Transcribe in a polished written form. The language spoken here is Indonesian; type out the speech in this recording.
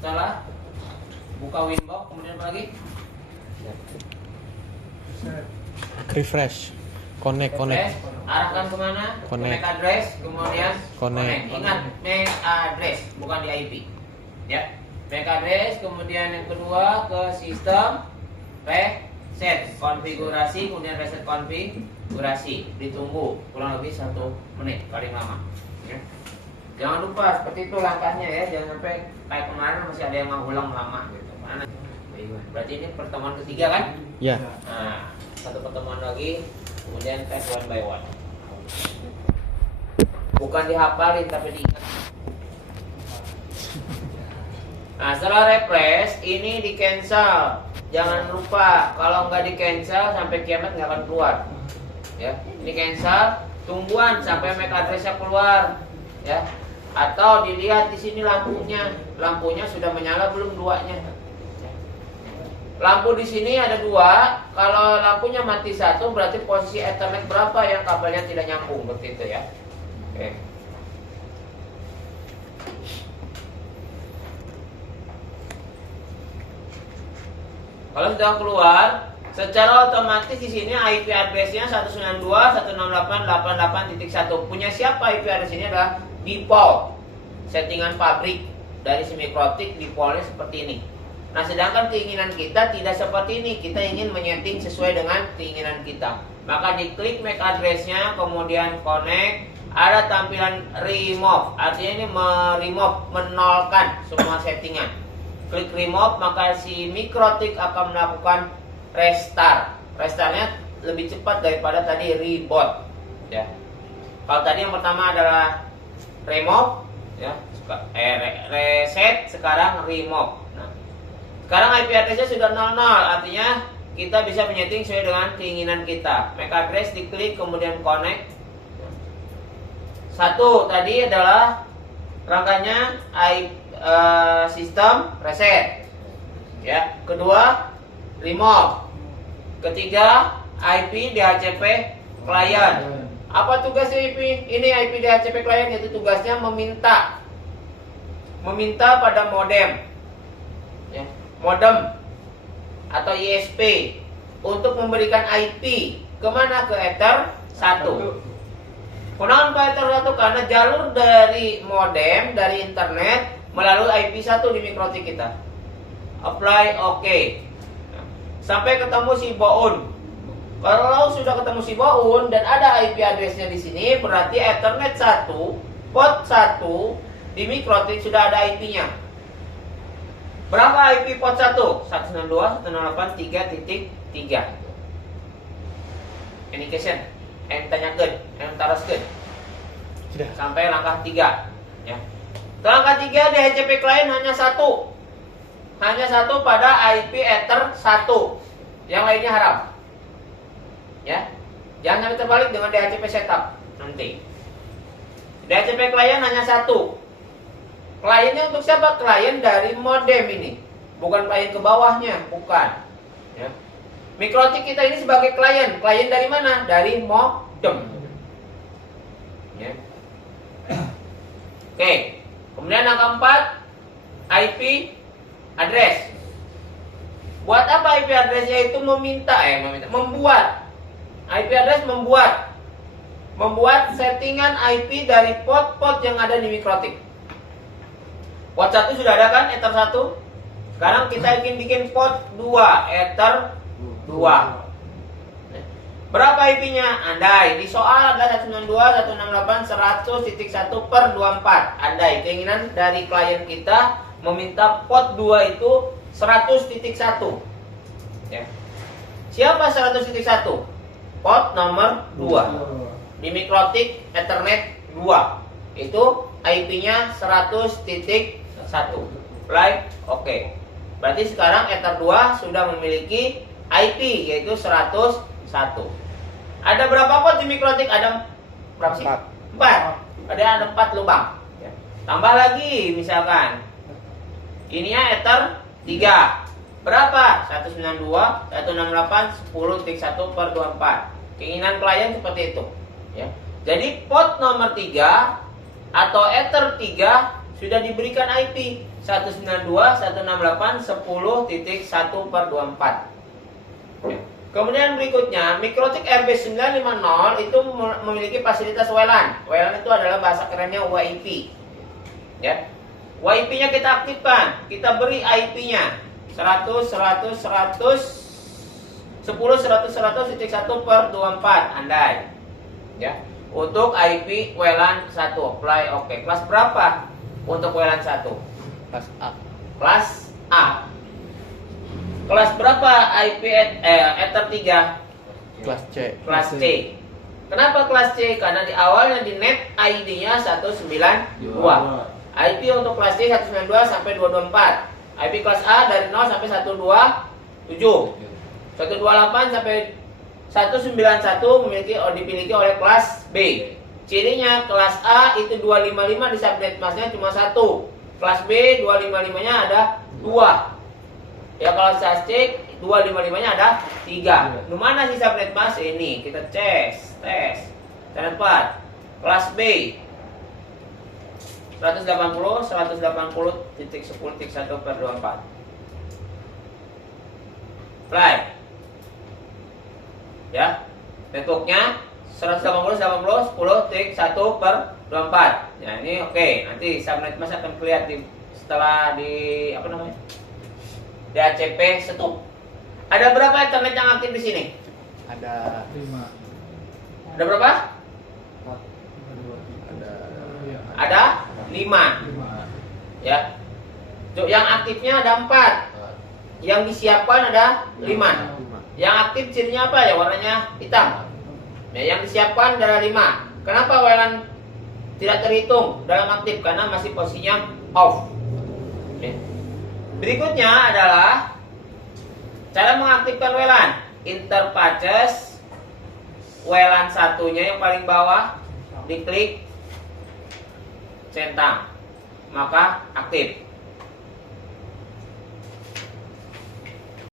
Setelah buka winbox, kemudian apa lagi? Refresh. Connect. Arahkan kemana? Connect. MAC address, kemudian Connect. Ingat MAC address, bukan di IP. Ya, MAC address, kemudian yang kedua ke sistem reset konfigurasi, kemudian reset konfigurasi. Ditunggu kurang lebih 1 menit paling lama. Ya. Jangan lupa seperti itu langkahnya ya, jangan sampai kayak kemarin masih ada yang ngulang lama gitu. Mana? Berarti ini pertemuan ketiga kan? Ya. Nah, satu pertemuan lagi, kemudian tes one by one. Bukan dihafalin tapi diingat. Nah, setelah refresh ini di cancel. Jangan lupa kalau nggak di cancel sampai kiamat nggak akan keluar. Ya, ini cancel. Tungguan sampai MAC address-nya keluar. Ya, atau dilihat di sini lampunya. Lampunya sudah menyala belum duanya? Lampu di sini ada 2. Kalau lampunya mati 1 berarti posisi Ethernet berapa yang kabelnya tidak nyambung, seperti itu ya. Oke. Kalau sudah keluar, secara otomatis di sini IP address-nya 192.168.88.1. Punya siapa IP address ini? Adalah default. Settingan pabrik dari si Mikrotik, defaultnya seperti ini. Nah, sedangkan keinginan kita tidak seperti ini. Kita ingin menyeting sesuai dengan keinginan kita. Maka diklik MAC address-nya, kemudian connect. Ada tampilan remove. Artinya ini menolkan semua settingan. Klik remove, maka si Mikrotik akan melakukan restart. Restartnya lebih cepat daripada tadi reboot. Ya. Kalau tadi yang pertama adalah remove, ya, reset, sekarang remove. Nah, sekarang IP address-nya sudah 00, artinya kita bisa menyeting sesuai dengan keinginan kita. MAC address diklik, kemudian connect. Satu tadi adalah rangkanya sistem reset. Ya, kedua remove. Ketiga IP DHCP client. Apa tugasnya IP? Ini IP DHCP client, yaitu tugasnya meminta pada modem. Ya, modem atau ISP untuk memberikan IP kemana? Ke Ether 1. Kenapa ke Ether 1? Karena jalur dari modem, dari internet melalui IP 1 di Mikrotik kita. Apply OK. Sampai ketemu si Boun. Kalau sudah ketemu si Boun dan ada IP address-nya di sini, berarti Ethernet 1, port 1 di Mikrotik sudah ada IP-nya. Berapa IP port 1? 192.168.3.3. Indication. Yang tanyakan, yang taraskan. Sampai langkah 3. Ya. Langkah 3 DHCP client hanya 1. Hanya 1 pada IP Ether 1. Yang lainnya haram. Ya. Jangan sampai terbalik dengan DHCP setup nanti. DHCP client hanya 1. Kliennya untuk siapa? Klien dari modem ini. Bukan klien ke bawahnya, bukan. Ya. Mikrotik kita ini sebagai klien. Klien dari mana? Dari modem. Ya. Oke. Kemudian angka 4 IP address. Buat apa IP address-nya itu? Membuat. IP address membuat settingan IP dari port-port yang ada di Mikrotik. Port 1 sudah ada kan, Ether 1. Sekarang kita ingin bikin port 2, Ether 2. Berapa IP-nya? Andai di soal ada 192.168.100.1/24. Andai keinginan dari klien kita meminta port 2 itu 100.1. Ya. Siapa 100.1? Port nomor 2. Di Mikrotik Ethernet 2. Itu IP-nya 100.1. Like, oke. Berarti sekarang Ether 2 sudah memiliki IP yaitu 101. Ada berapa port di Mikrotik? Ada berapa sih? 4. Ada 4 lubang. Ya. Tambah lagi misalkan. Ininya Ether 3. Berapa? 192.168.10.1/24. Keinginan klien seperti itu. Ya. Jadi port nomor 3 atau Ether 3 sudah diberikan IP 192.168.10.1/24. Kemudian berikutnya, Mikrotik RB950 itu memiliki fasilitas WLAN. WLAN itu adalah bahasa kerennya WiFi. Ya. WiFi-nya kita aktifkan. Kita beri IP-nya 10.100.1/24 andai. Ya. Untuk IP WLAN 1 apply oke. Kelas berapa untuk WLAN 1? Kelas A. Kelas A. Kelas berapa IP Ether 3? Kelas C. Kelas C. Kenapa kelas C? Karena di awalnya di net ID-nya 192. IP untuk kelas C 192 sampai 224. IP kelas A dari 0 sampai 127. 128 sampai 191 dimiliki oleh kelas B. Cirinya kelas A itu 255 di subnet masknya cuma 1. Kelas B 255-nya ada 2. Ya kalau saya cek 255-nya ada 3. Di mana sih subnet mask ini? Kita tes. Channel 4. Kelas B 180.180.10.1/24. Play. Ya. Networknya 180.10.1/24. Ya ini oke. Nanti subnet mask akan kelihatan setelah di apa namanya? DHCP setup. Ada berapa internet yang aktif di sini? Ada 5. Ada berapa? ada Ada 5. Ya. Yang aktifnya ada 4. Yang disiapkan ada 5. Yang aktif cirinya apa ya? Warnanya hitam. Ya, yang disiapkan adalah 5. Kenapa WLAN tidak terhitung dalam aktif? Karena masih posisinya off. Oke. Berikutnya adalah cara mengaktifkan WLAN. Interfaces WLAN satunya yang paling bawah, diklik centang, maka aktif.